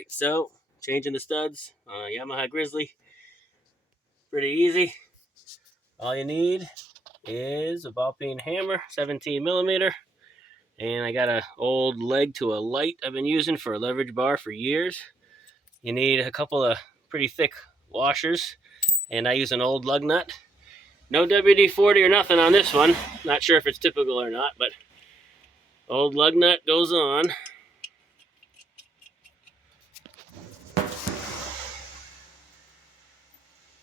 Alright, so changing the studs on a Yamaha Grizzly. Pretty easy. All you need is a ball peen hammer, 17 millimeter. And I got an old leg to a light I've been using for a leverage bar for years. You need a couple of pretty thick washers. And I use an old lug nut. No WD-40 or nothing on this one. Not sure if it's typical or not, but old lug nut goes on.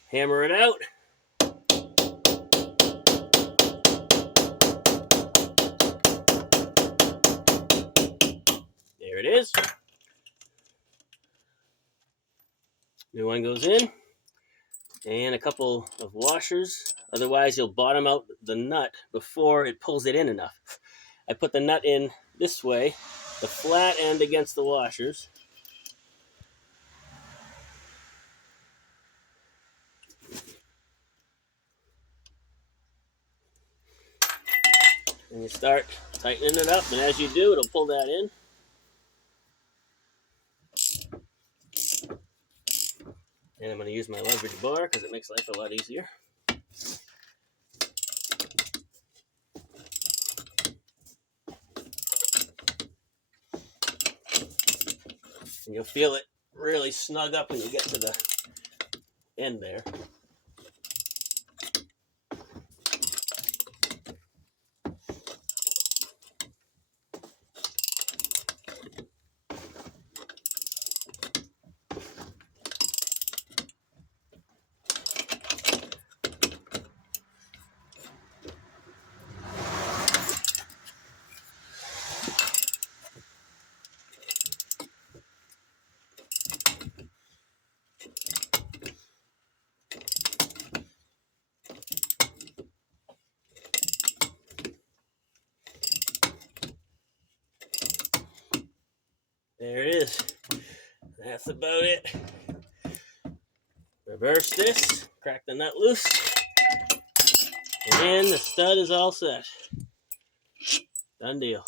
Hammer it out. There it is. New one goes in. And a couple of washers. Otherwise, you'll bottom out the nut before it pulls it in enough. I put the nut in this way, the flat end against the washers. And you start tightening it up, and as you do, it'll pull that in. And I'm going to use my leverage bar because it makes life a lot easier. And you'll feel it really snug up when you get to the end there. There it is. That's about it. Reverse this, crack the nut loose, and the stud is all set. Done deal.